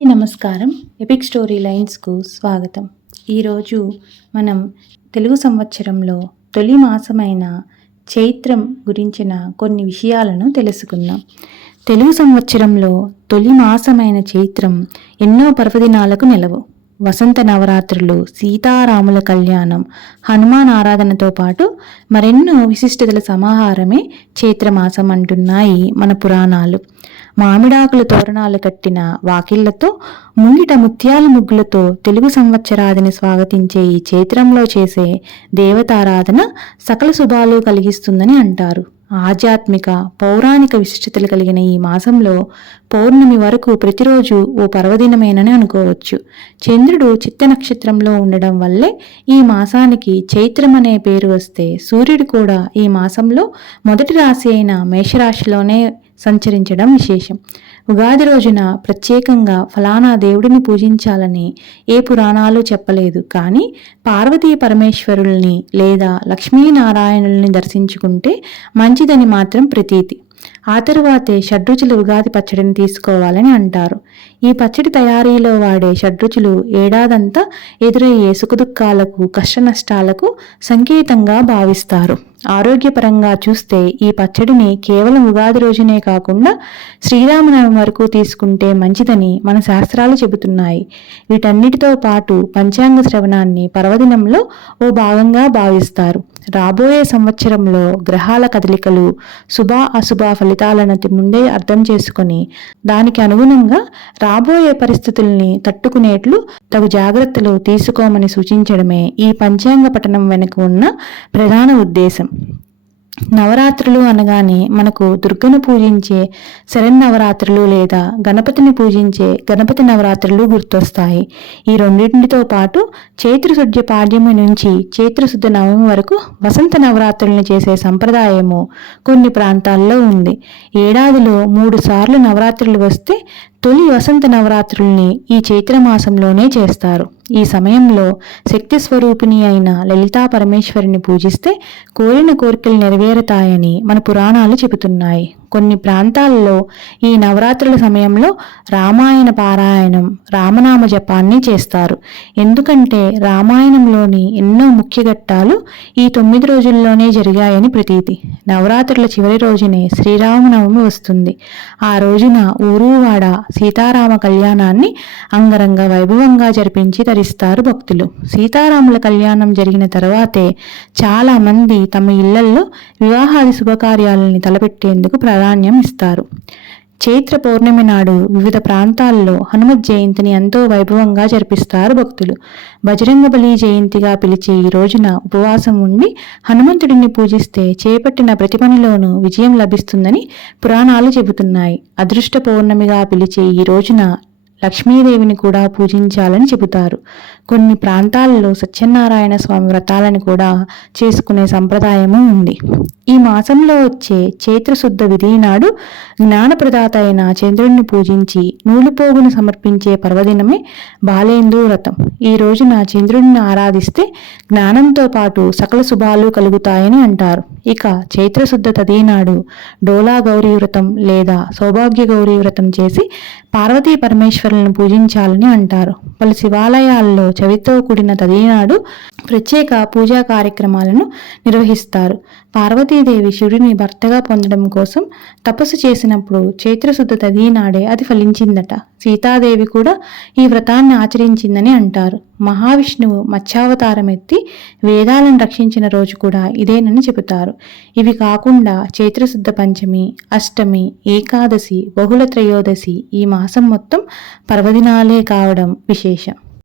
నమస్కారం. Epic story లైన్స్కు స్వాగతం. ఈరోజు మనం తెలుగు సంవత్సరంలో తొలి మాసమైన చైత్రం గురించిన కొన్ని విషయాలను తెలుసుకుందాం. తెలుగు సంవత్సరంలో తొలి మాసమైన చైత్రం ఎన్నో పర్వదినాలకు నెలవు. వసంత నవరాత్రులు, సీతారాముల కళ్యాణం, హనుమాన్ ఆరాధనతో పాటు మరెన్నో విశిష్టతల సమాహారమే చైత్రమాసం అంటున్నాయి మన పురాణాలు. మామిడాకుల తోరణాలు కట్టిన వాకిళ్లతో, ముంగిట ముత్యాల ముగ్గులతో తెలుగు సంవత్సరాదిని స్వాగతించే ఈ చైత్రంలో చేసే దేవతారాధన సకల శుభాలు కలిగిస్తుందని అంటారు. ఆధ్యాత్మిక, పౌరాణిక విశిష్టతలు కలిగిన ఈ మాసంలో పౌర్ణమి వరకు ప్రతిరోజు ఓ పర్వదినమేనని అనుకోవచ్చు. చంద్రుడు చిత్త నక్షత్రంలో ఉండడం వల్లే ఈ మాసానికి చైత్రం అనే పేరు వస్తే, సూర్యుడు కూడా ఈ మాసంలో మొదటి రాశి అయిన మేషరాశిలోనే సంచరించడం విశేషం. ఉగాది రోజున ప్రత్యేకంగా ఫలానా దేవుడిని పూజించాలని ఏ పురాణాలు చెప్పలేదు. కానీ పార్వతీ పరమేశ్వరుల్ని లేదా లక్ష్మీనారాయణుల్ని దర్శించుకుంటే మంచిదని మాత్రం ప్రతీతి. ఆ తరువాతే షడ్రుచుల ఉగాది పచ్చడిని తీసుకోవాలని అంటారు. ఈ పచ్చడి తయారీలో వాడే షడ్రుచులు ఏడాదంతా ఎదురయ్యే సుఖదుఖాలకు, కష్టనష్టాలకు సంకేతంగా భావిస్తారు. ఆరోగ్యపరంగా చూస్తే ఈ పచ్చడిని కేవలం ఉగాది రోజునే కాకుండా శ్రీరామనవమి వరకు తీసుకుంటే మంచిదని మన శాస్త్రాలు చెబుతున్నాయి. వీటన్నిటితో పాటు పంచాంగ శ్రవణాన్ని పర్వదినంలో ఓ భాగంగా భావిస్తారు. రాబోయే సంవత్సరంలో గ్రహాల కదలికలు, శుభ అశుభ ఫలితాలను ముందే అర్థం చేసుకొని దానికి అనుగుణంగా రాబోయే పరిస్థితుల్ని తట్టుకునేట్లు తగు జాగ్రత్తలు తీసుకోమని సూచించడమే ఈ పంచాంగ పఠనం వెనుక ఉన్న ప్రధాన ఉద్దేశం. నవరాత్రులు అనగానే మనకు దుర్గను పూజించే శరన్నవరాత్రులు లేదా గణపతిని పూజించే గణపతి నవరాత్రులు గుర్తొస్తాయి. ఈ రెండింటితో పాటు చైత్రశుద్ధ పాడ్యమి నుంచి చైత్రశుద్ధ నవమి వరకు వసంత నవరాత్రులను చేసే సంప్రదాయము కొన్ని ప్రాంతాల్లో ఉంది. ఏడాదిలో 3 సార్లు నవరాత్రులు వస్తే తొలి వసంత నవరాత్రుల్ని ఈ చైత్రమాసంలోనే చేస్తారు. ఈ సమయంలో శక్తి స్వరూపిణి అయిన లలితా పరమేశ్వరిని పూజిస్తే కోరిన కోరికలు నెరవేరుతాయని మన పురాణాలు చెబుతున్నాయి. కొన్ని ప్రాంతాల్లో ఈ నవరాత్రుల సమయంలో రామాయణ పారాయణం, రామనామ జపాన్ని చేస్తారు. ఎందుకంటే రామాయణంలోని ఎన్నో ముఖ్య ఘట్టాలు ఈ 9 రోజుల్లోనే జరిగాయని ప్రతీతి. నవరాత్రుల చివరి రోజునే శ్రీరామనవమి వస్తుంది. ఆ రోజున ఊరువాడ సీతారామ కళ్యాణాన్ని అంగరంగ వైభవంగా జరిపించి తరిస్తారు భక్తులు. సీతారాముల కళ్యాణం జరిగిన తర్వాతే చాలా మంది తమ ఇళ్లల్లో వివాహాది శుభకార్యాలని తలపెట్టేందుకు ప్రాధాన్యం ఇస్తారు. చైత్ర పౌర్ణమి నాడు వివిధ ప్రాంతాల్లో హనుమత్ జయంతిని ఎంతో వైభవంగా జరిపిస్తారు భక్తులు. బజరంగబలి జయంతిగా పిలిచే ఈ రోజున ఉపవాసం ఉండి హనుమంతుడిని పూజిస్తే చేపట్టిన ప్రతి పనిలోనూ విజయం లభిస్తుందని పురాణాలు చెబుతున్నాయి. అదృష్ట పౌర్ణమిగా పిలిచే ఈ రోజున లక్ష్మీదేవిని కూడా పూజించాలని చెబుతారు. కొన్ని ప్రాంతాల్లో సత్యనారాయణ స్వామి వ్రతాలను కూడా చేసుకునే సంప్రదాయము ఉంది. ఈ మాసంలో వచ్చే చైత్రశుద్ధ విధి నాడు జ్ఞానప్రదాత అయిన చంద్రుడిని పూజించి నూలుపోగును సమర్పించే పర్వదినమే బాలేందు వ్రతం. ఈ రోజున చంద్రుడిని ఆరాధిస్తే జ్ఞానంతో పాటు సకల శుభాలు కలుగుతాయని అంటారు. ఇక చైత్రశుద్ధ తది నాడు డోలా గౌరీ వ్రతం లేదా సౌభాగ్య గౌరీ వ్రతం చేసి పార్వతీ పరమేశ్వరులను పూజించాలని అంటారు. పలు శివాలయాల్లో చవితితో కూడిన తదినాడు ప్రత్యేక పూజా కార్యక్రమాలను నిర్వహిస్తారు. పార్వతీదేవి శివుడిని భర్తగా పొందడం కోసం తపస్సు చేసినప్పుడు చైత్రశుద్ధ తదినాడే అది ఫలించిందట. సీతాదేవి కూడా ఈ వ్రతాన్ని ఆచరించిందని అంటారు. మహావిష్ణువు మత్స్యావతారం ఎత్తి వేదాలను రక్షించిన రోజు కూడా ఇదేనని చెబుతారు. ఇవి కాకుండా చైత్రశుద్ధ పంచమి, అష్టమి, ఏకాదశి, బహుళ త్రయోదశి ఈ మాసం మొత్తం పర్వదినాలే కావడం విశేషం.